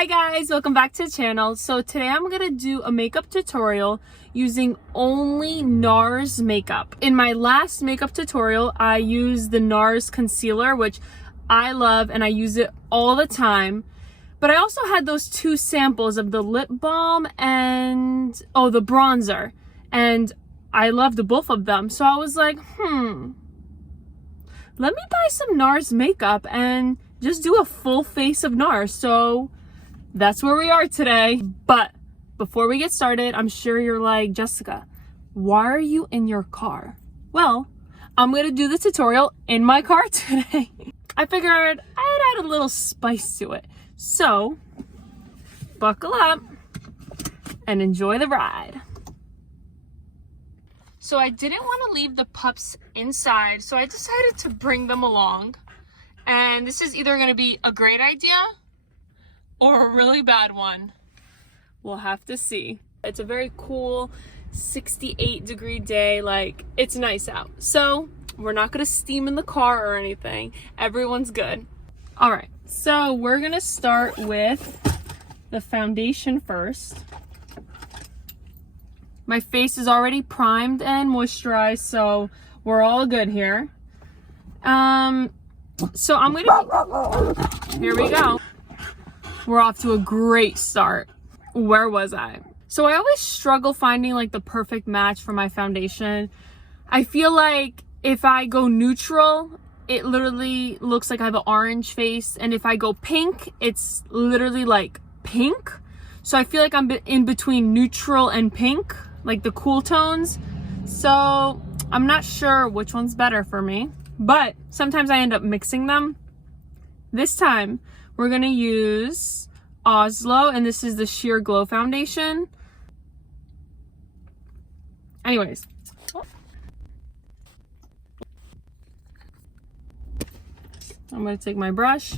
Hi guys, welcome back to the channel. So today I'm gonna do a makeup tutorial using only NARS makeup. In my last makeup tutorial, I used the NARS concealer, which I love and I use it all the time. But I also had those two samples of the lip balm and the bronzer. And I loved both of them. So I was like, let me buy some NARS makeup and just do a full face of NARS. So that's where we are today. But before we get started, I'm sure you're like, Jessica, why are you in your car? Well, I'm gonna do the tutorial in my car today. I figured I'd add a little spice to it. So buckle up and enjoy the ride. So I didn't want to leave the pups inside, so I decided to bring them along. And this is either gonna be a great idea or a really bad one. We'll have to see. It's a very cool 68-degree day. Like, it's nice out. So we're not gonna steam in the car or anything. Everyone's good. All right, so we're gonna start with the foundation first. My face is already primed and moisturized, so we're all good here. So I'm gonna, here we go. We're off to a great start. Where was I? So I always struggle finding like the perfect match for my foundation. I feel like if I go neutral, it literally looks like I have an orange face. And if I go pink, it's literally like pink. So I feel like I'm in between neutral and pink, like the cool tones. So I'm not sure which one's better for me, but sometimes I end up mixing them. This time we're gonna use Oslo, and this is the Sheer Glow foundation. Anyways, I'm gonna take my brush.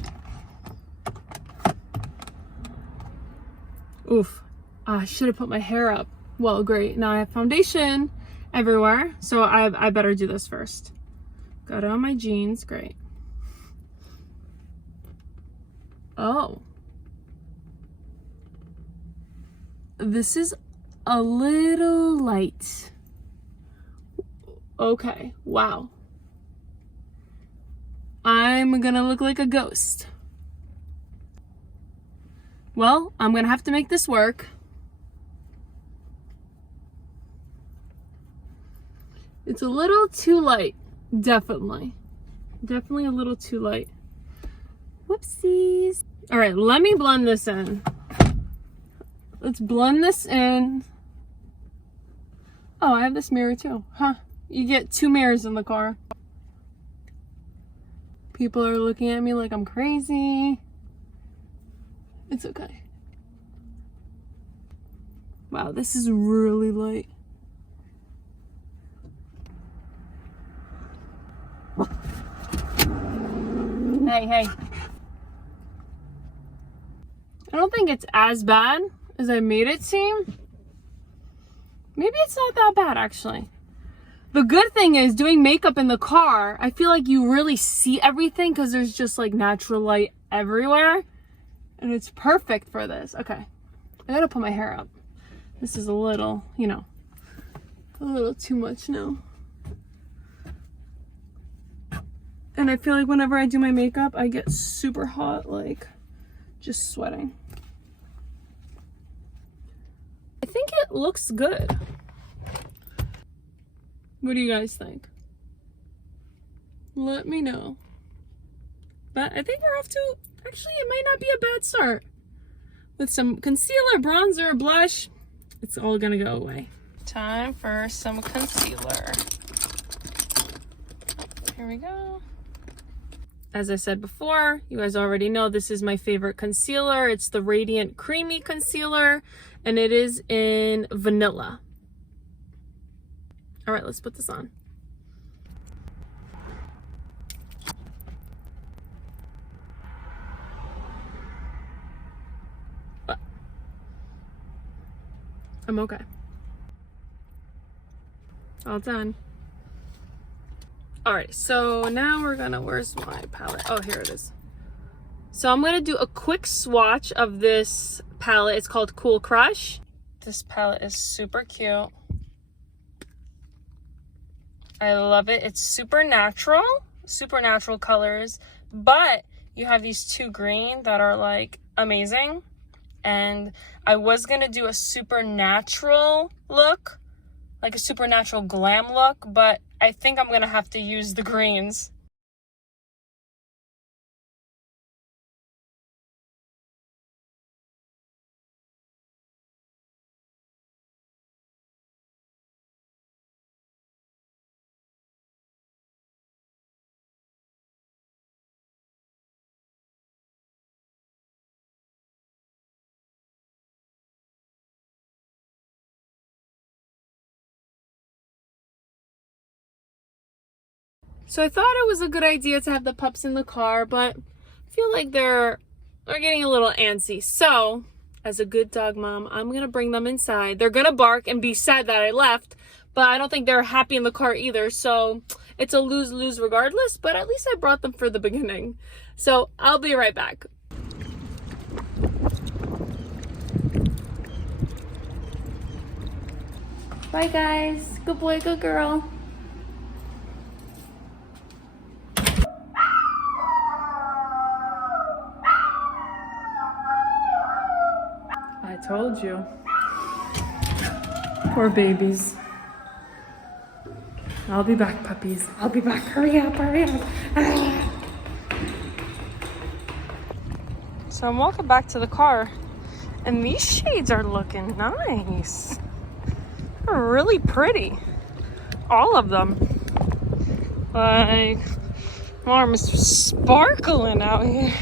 Oof, I should have put my hair up. Well, great, now I have foundation everywhere, so I better do this first. Got it on my jeans, great. Oh, this is a little light. Okay, wow. I'm gonna look like a ghost. Well, I'm gonna have to make this work. It's a little too light, definitely. Definitely a little too light. Whoopsies. All right, let me blend this in. Let's blend this in. Oh, I have this mirror too. Huh, you get two mirrors in the car. People are looking at me like I'm crazy. It's okay. Wow, this is really light. Hey. I don't think it's as bad as I made it seem. Maybe it's not that bad, actually. The good thing is doing makeup in the car, I feel like you really see everything because there's just like natural light everywhere. And it's perfect for this. Okay, I gotta put my hair up. This is a little, a little too much now. And I feel like whenever I do my makeup, I get super hot, like just sweating. I think it looks good. What do you guys think? Let me know. But I think we're off to, actually, it might not be a bad start. With some concealer, bronzer, blush, it's all gonna go away. Time for some concealer. Here we go. As I said before, you guys already know this is my favorite concealer. It's the Radiant Creamy Concealer, and it is in vanilla. All right, let's put this on. I'm okay. All done. All right, so now we're gonna, where's my palette? Oh, here it is. So I'm going to do a quick swatch of this palette. It's called Cool Crush. This palette is super cute. I love it. It's super natural colors, but you have these two green that are like amazing. And I was going to do a super natural look, like a super natural glam look, but I think I'm going to have to use the greens. So I thought it was a good idea to have the pups in the car, but I feel like they're getting a little antsy. So, as a good dog mom, I'm going to bring them inside. They're going to bark and be sad that I left, but I don't think they're happy in the car either. So, it's a lose-lose regardless, but at least I brought them for the beginning. So, I'll be right back. Bye, guys. Good boy, good girl. I told you. Poor babies. I'll be back, puppies. I'll be back. Hurry up, hurry up. So I'm walking back to the car, and these shades are looking nice. They're really pretty. All of them. Like, my arm is sparkling out here.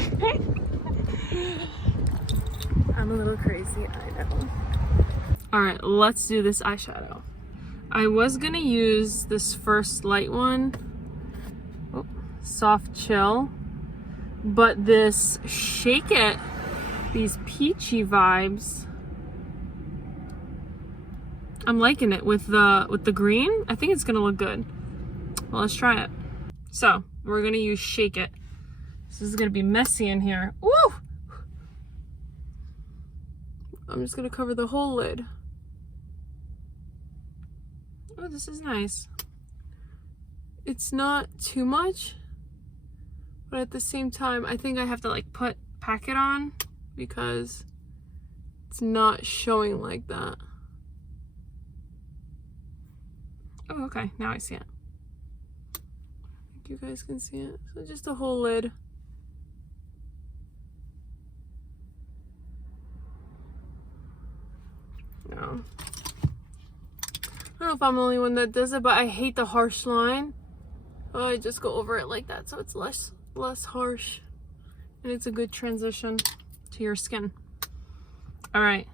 I'm a little crazy, I know. Alright, let's do this eyeshadow. I was gonna use this first light one, Soft Chill, but this Shake It, these peachy vibes, I'm liking it with the green. I think it's gonna look good. Well, let's try it. So, we're gonna use Shake It. This is gonna be messy in here. Woo! I'm just gonna cover the whole lid. Oh, this is nice. It's not too much, but at the same time, I think I have to like pack it on because it's not showing like that. Oh, okay, now I see it. I think you guys can see it. So just a whole lid. No. I don't know if I'm the only one that does it, but I hate the harsh line. Oh, I just go over it like that so it's less harsh. And it's a good transition to your skin. All right.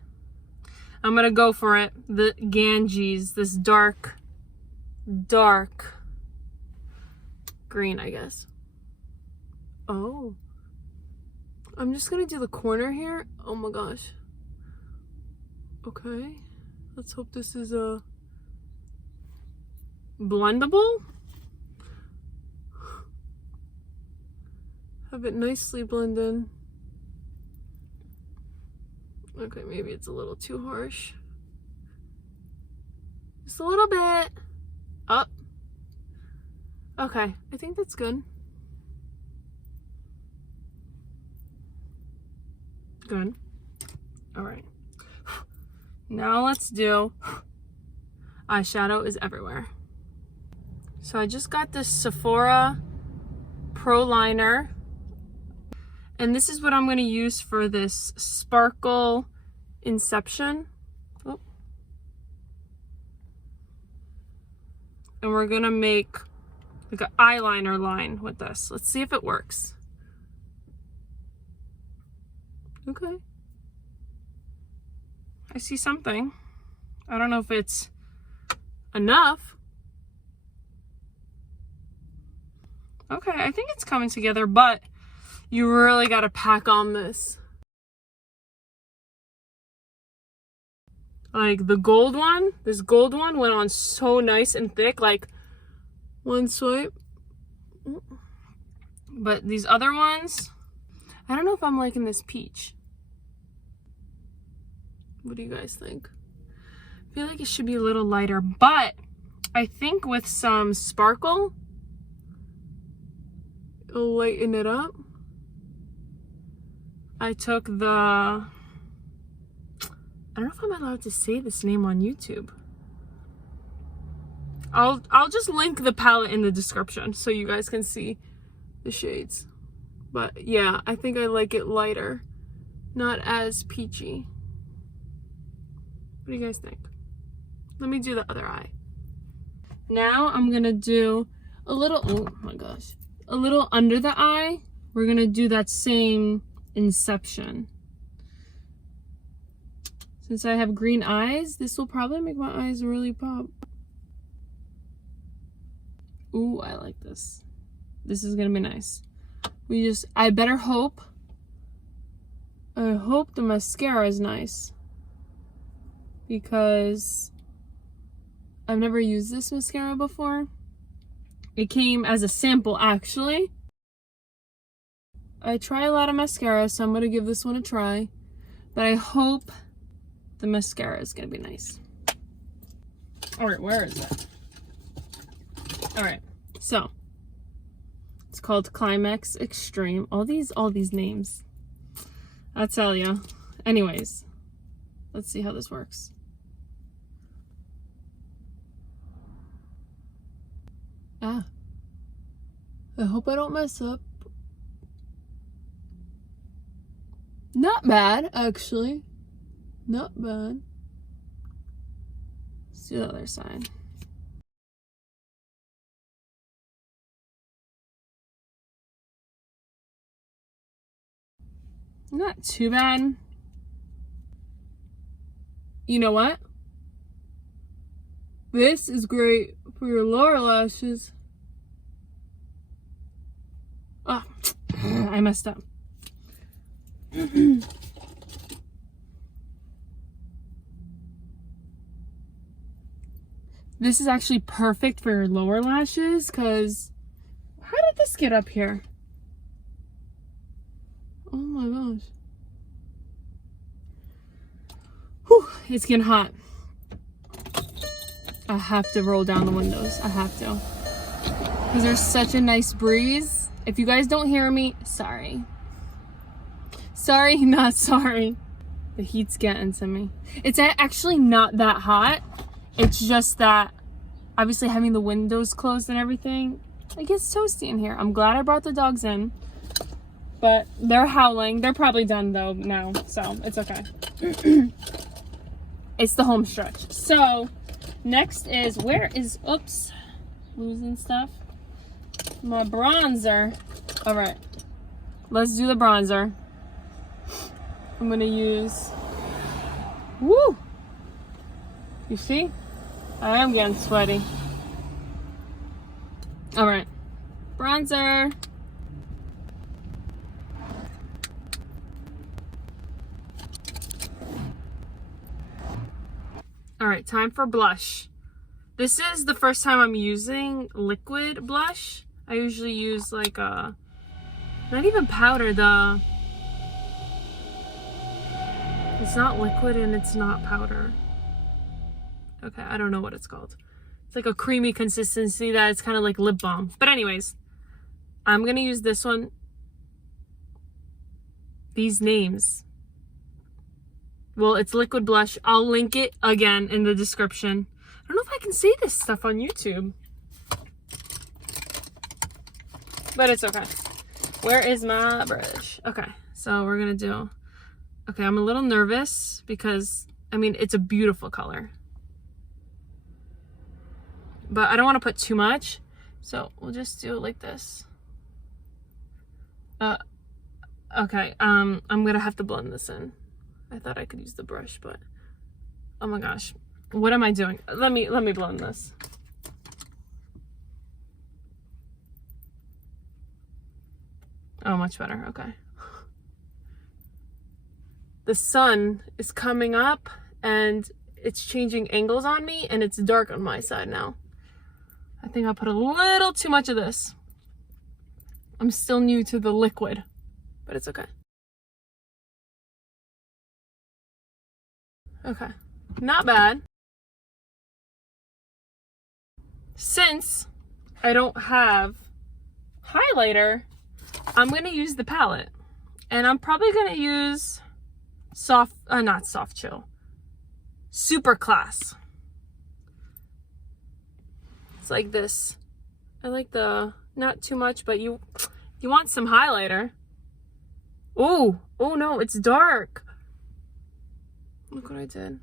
I'm gonna go for it. The Ganges, this dark green, I guess. Oh. I'm just gonna do the corner here. Oh my gosh. Okay. Let's hope this is a blendable. Have it nicely blended. Okay, maybe it's a little too harsh. Just a little bit. Up. Okay, I think that's good. Good. All right. Now let's do eyeshadow is everywhere. So I just got this Sephora Pro Liner. And this is what I'm going to use for this Sparkle Inception. Oh. And we're going to make like an eyeliner line with this. Let's see if it works. Okay. I see something. I don't know if it's enough. Okay, I think it's coming together, but you really got to pack on this. Like the gold one, this gold one went on so nice and thick, like one swipe. But these other ones, I don't know if I'm liking this peach. What do you guys think? I feel like it should be a little lighter, but I think with some sparkle, it'll lighten it up. I took the, I don't know if I'm allowed to say this name on YouTube. I'll just link the palette in the description so you guys can see the shades. But yeah, I think I like it lighter, not as peachy. What do you guys think? Let me do the other eye. Now I'm gonna do a little, oh my gosh, a little under the eye. We're gonna do that same Inception. Since I have green eyes, this will probably make my eyes really pop. Ooh, I like this. This is gonna be nice. I hope the mascara is nice, because I've never used this mascara before. It came as a sample, actually. I try a lot of mascara, so I'm gonna give this one a try, but I hope the mascara is gonna be nice. All right, where is it? All right, so it's called Climax Extreme. All these names, I tell ya. Anyways, let's see how this works. I hope I don't mess up. Not bad, actually. Not bad. Let's do the other side. Not too bad. You know what? This is great for your lower lashes. Oh, I messed up. This is actually perfect for your lower lashes, because how did this get up here? Oh my gosh. Whew, it's getting hot. I have to roll down the windows. I have to. Because there's such a nice breeze. If you guys don't hear me, sorry. Sorry, not sorry. The heat's getting to me. It's actually not that hot. It's just that, obviously having the windows closed and everything, it gets toasty in here. I'm glad I brought the dogs in. But they're howling. They're probably done though now, so it's okay. It's the home stretch. So next is, oops, losing stuff. My bronzer. All right, let's do the bronzer. I'm gonna use, woo! You see? I am getting sweaty. All right, bronzer. All right, time for blush. This is the first time I'm using liquid blush. I usually use like a, not even powder, it's not liquid and it's not powder. Okay, I don't know what it's called. It's like a creamy consistency that it's kind of like lip balm. But anyways, I'm gonna use this one. These names. Well, it's liquid blush. I'll link it again in the description. I don't know if I can say this stuff on YouTube, but it's okay. Where is my brush? Okay, so we're gonna do, okay, I'm a little nervous because, I mean, it's a beautiful color, but I don't want to put too much, so we'll just do it like this. Okay, I'm gonna have to blend this in. I thought I could use the brush, but oh my gosh, what am I doing? Let me blend this. Oh, much better. Okay. The sun is coming up and it's changing angles on me, and it's dark on my side now. I think I put a little too much of this. I'm still new to the liquid, but it's okay. Okay, not bad. Since I don't have highlighter, I'm gonna use the palette. And I'm probably gonna use not soft chill, super class. It's like this. I like the, not too much, but you want some highlighter. Oh no, it's dark. Look what I did.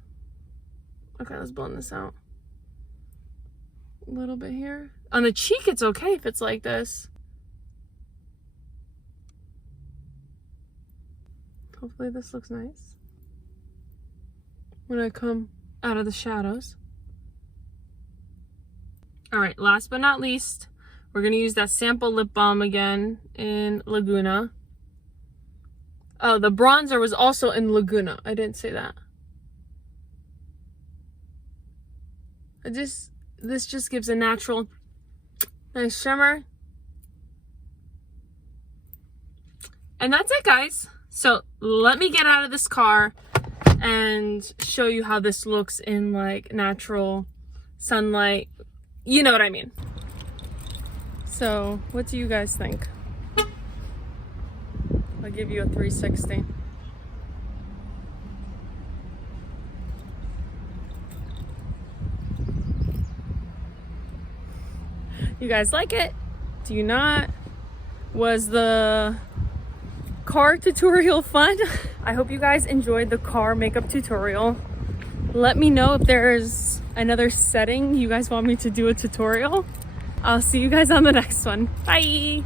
Okay, let's blend this out. A little bit here. On the cheek, it's okay if it's like this. Hopefully this looks nice when I come out of the shadows. All right, last but not least, we're gonna use that sample lip balm again in Laguna. Oh, the bronzer was also in Laguna. I didn't say that. This just gives a natural, nice shimmer. And that's it, guys. So let me get out of this car and show you how this looks in like natural sunlight. You know what I mean. So what do you guys think? I'll give you a 360. You guys like it? Do you not? Was the car tutorial fun? I hope you guys enjoyed the car makeup tutorial. Let me know if there's another setting you guys want me to do a tutorial. I'll see you guys on the next one. Bye!